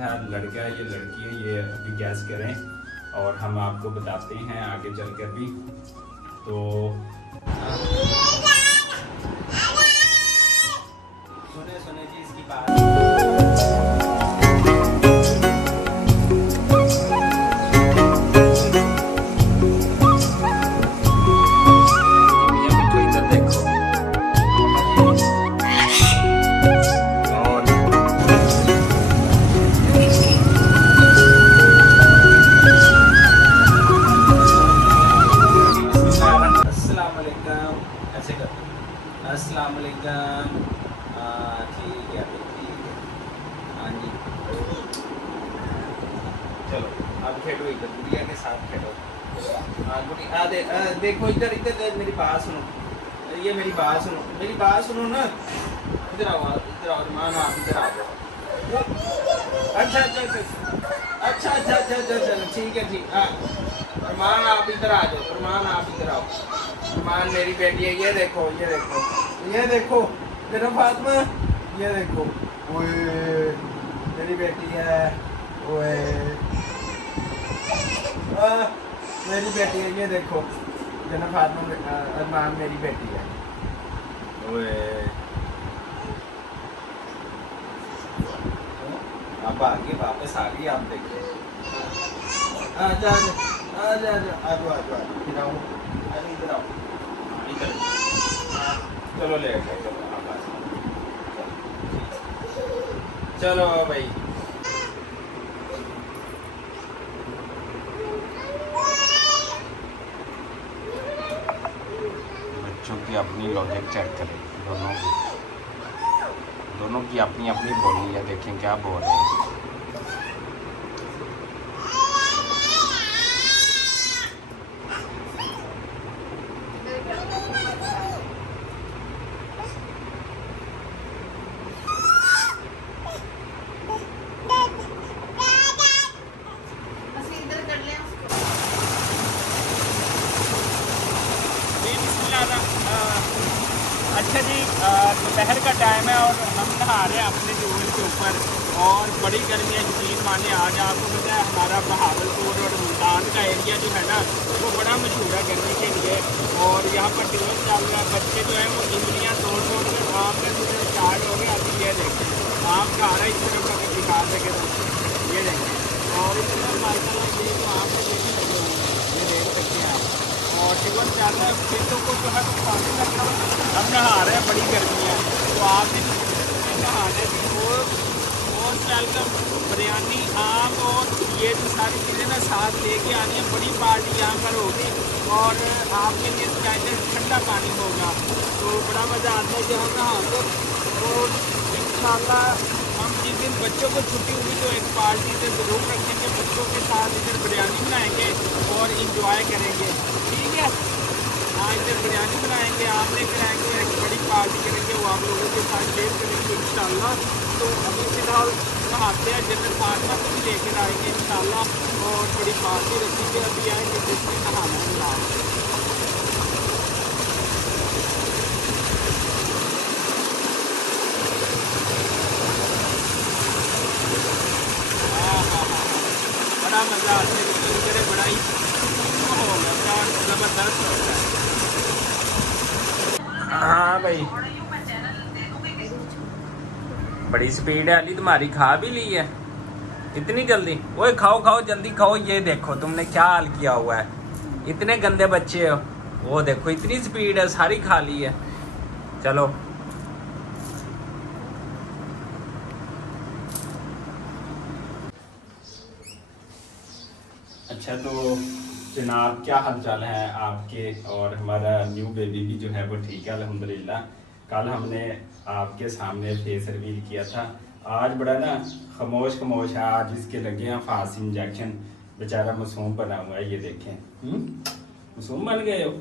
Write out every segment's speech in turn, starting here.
लड़का है ये लड़की है, ये अभी गैस करें और हम आपको बताते हैं आगे चलकर भी। तो सुने सुने जी इसकी बात। ऐसे कर अस्सलाम वालेकुम। ठीक है भाई, ठीक है। हाँ जी, चलो अब खेलो इधर, गुड़िया के साथ खेलो। हाँ गुड़िया देखो इधर इधर मेरी बात सुनो, ये मेरी बात सुनो, मेरी बात सुनो ना। इधर आओ, इधर आओ मान, आप इधर आ जाओ। अच्छा अच्छा अच्छा अच्छा अच्छा अच्छा अच्छा ठीक है ठीक। हाँ अरमान आप इधर आ जाओ, अरमान आप इधर आओ। अरमान मेरी बेटी है, ये देखो ये देखो ये देखो तेरा फातिमा, ये देखो ओए मेरी बेटी है। ओए मेरी बेटी है, ये देखो जना फातिमा, अरमान मेरी बेटी है। ओए अब आगे वापस आ गई, आप देखो। आजा आजा आजा आजा आजा इधर आओ, अरे इधर आओ, इधर। चलो ले चलो आप चलो भाई। बच्चों की अपनी लॉजिक चेक करें, दोनों की अपनी अपनी बोली है। देखें क्या बोल रहे हैं। अच्छा जी, दोपहर का टाइम है और हम नहा रहे हैं अपने जूल के ऊपर, और बड़ी गर्मी है। यकीन माने आज आपको पता है हमारा बहावलपुर और मुल्तान का एरिया जो है ना वो बड़ा मशहूर है गर्मी के लिए। और यहाँ पर ट्यूशन चल रहा है, बच्चे जो है वो इमलियाँ तोड़ तोड़ कर आम का सीजन स्टार्ट हो गया। अभी ये देखें आम खा रहा है, इस तरफ अगर दिखा सके तो ये देखें। और इस तरफ माशाल्लाह ये तो आम के देखे लगे होंगे, ये देख सकते हैं आप। और टिकट चल रहा है, खेतों को जो है तो पानी लग रहा है। हम नहा रहे हैं, बड़ी गर्मी है तो आपने नहाने और वेलकम बिरयानी आम और ये भी सारी चीज़ें ना साथ लेके आनी है। बड़ी पार्टी यहाँ पर होगी और आपके लिए चाहे ठंडा पानी होगा तो बड़ा मज़ा आता है जब हम नहाते। और इंशाल्लाह हम जिस दिन बच्चों को छुट्टी होगी तो एक पार्टी से ज़रूर रखेंगे, बच्चों के साथ इधर बिरयानी बनाएंगे और इंजॉय करेंगे। ठीक है, हाँ इधर बिरयानी बनाएंगे, आम लेकर आएंगे, एक बड़ी पार्टी करेंगे, वो आप लोगों के साथ शेयर करेंगे इंशाल्लाह। तो अभी फिलहाल नहाते हैं, जन्नत फातिमा को भी लेकर आएंगे इंशाल्लाह और बड़ी पार्टी रखेंगे। अभी आएंगे जिसमें नहाना है नहा। बड़ा मज़ा आता है, क्योंकि बड़ा ही माहौल होता है, ज़बरदस्त होता है। हाँ भाई बड़ी स्पीड है। अली तुम्हारी खा भी ली है इतनी जल्दी? ओए खाओ खाओ जल्दी खाओ। ये देखो तुमने क्या हाल किया हुआ है, इतने गंदे बच्चे हो। वो देखो इतनी स्पीड है, सारी खा ली है। चलो अच्छा, तो जनाब क्या हाल चाल है आपके? और हमारा न्यू बेबी भी जो है वो ठीक है अल्हम्दुलिल्लाह। कल हमने आपके सामने फेस रिवील किया था। आज बड़ा ना खामोश खामोश है, आज इसके लगे हैं फांसी इंजेक्शन। बेचारा मासूम बना हुआ है, ये देखें। मासूम बन गए हो,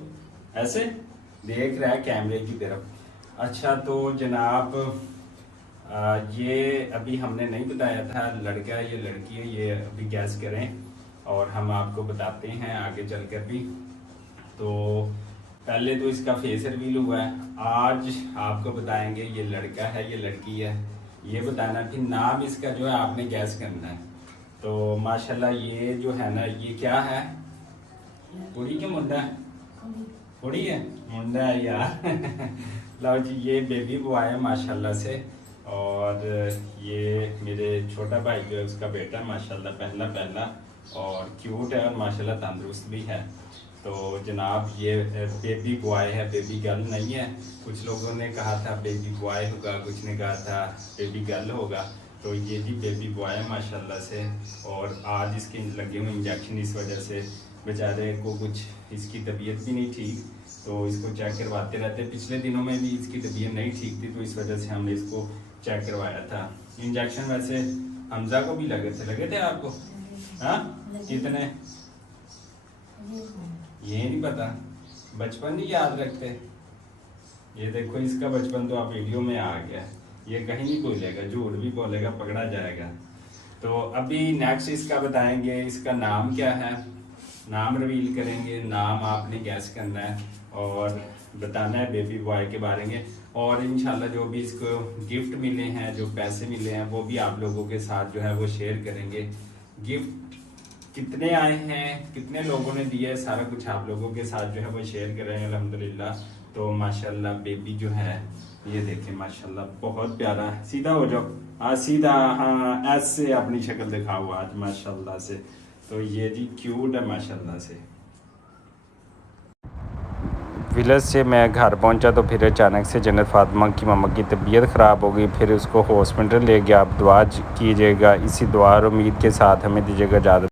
ऐसे देख रहा है कैमरे की तरफ। अच्छा तो जनाब ये अभी हमने नहीं बताया था, लड़का है ये लड़की है, ये अभी गैस करें और हम आपको बताते हैं आगे चलकर भी। तो पहले तो इसका फेस रिवील हुआ है, आज आपको बताएंगे ये लड़का है ये लड़की है। ये बताना, फिर नाम इसका जो है आपने गैस करना है। तो माशाल्लाह ये जो है ना, ये क्या है, कुड़ी के मुंडा है, कुड़ी है मुंडा है यार लो जी, ये बेबी बॉय है माशाल्लाह से। और ये मेरे छोटा भाई जो है उसका बेटा माशाल्लाह पहला और क्यूट है और माशाल्लाह तंदुरुस्त भी है। तो जनाब ये बेबी बॉय है, बेबी गर्ल नहीं है। कुछ लोगों ने कहा था बेबी बॉय होगा, कुछ ने कहा था बेबी गर्ल होगा। तो ये जी बेबी बॉय है माशाल्लाह से। और आज इसके लगे हुए इंजेक्शन, इस वजह से बेचारे को कुछ इसकी तबीयत भी नहीं ठीक, तो इसको चेक करवाते रहते। पिछले दिनों में भी इसकी तबीयत नहीं ठीक थी, तो इस वजह से हमने इसको चेक करवाया था। इंजेक्शन वैसे हमजा को भी लगे थे आपको? हाँ, कितने? ये नहीं पता, बचपन नहीं याद रखते। ये देखो इसका बचपन तो आप वीडियो में आ गया। ये कहीं नहीं बोलेगा, झूठ भी बोलेगा पकड़ा जाएगा। तो अभी नेक्स्ट इसका बताएंगे, इसका नाम क्या है, नाम रिवील करेंगे। नाम आपने गैस करना है और बताना है बेबी बॉय के बारे में। और इंशाल्लाह जो भी इसको गिफ्ट मिले हैं, जो पैसे मिले हैं, वो भी आप लोगों के साथ जो है वो शेयर करेंगे। गिफ्ट कितने आए हैं, कितने लोगों ने दिया है, सारा कुछ आप लोगों के साथ जो है वो शेयर करेंगे अल्हम्दुलिल्लाह। तो माशाल्लाह बेबी जो है ये देखें माशाल्लाह बहुत प्यारा है। सीधा हो जाओ, आज सीधा, हाँ ऐसे अपनी शक्ल दिखाओ आज माशाल्लाह से। तो ये जी क्यूट है माशाल्लाह से। विलेज से मैं घर पहुंचा तो फिर अचानक से जन्नत फातिमा की मम्मा की तबीयत ख़राब हो गई। फिर उसको हॉस्पिटल ले गया। आप दुआ कीजिएगा, इसी दुआ और उम्मीद के साथ हमें दीजिएगा इजाज़त।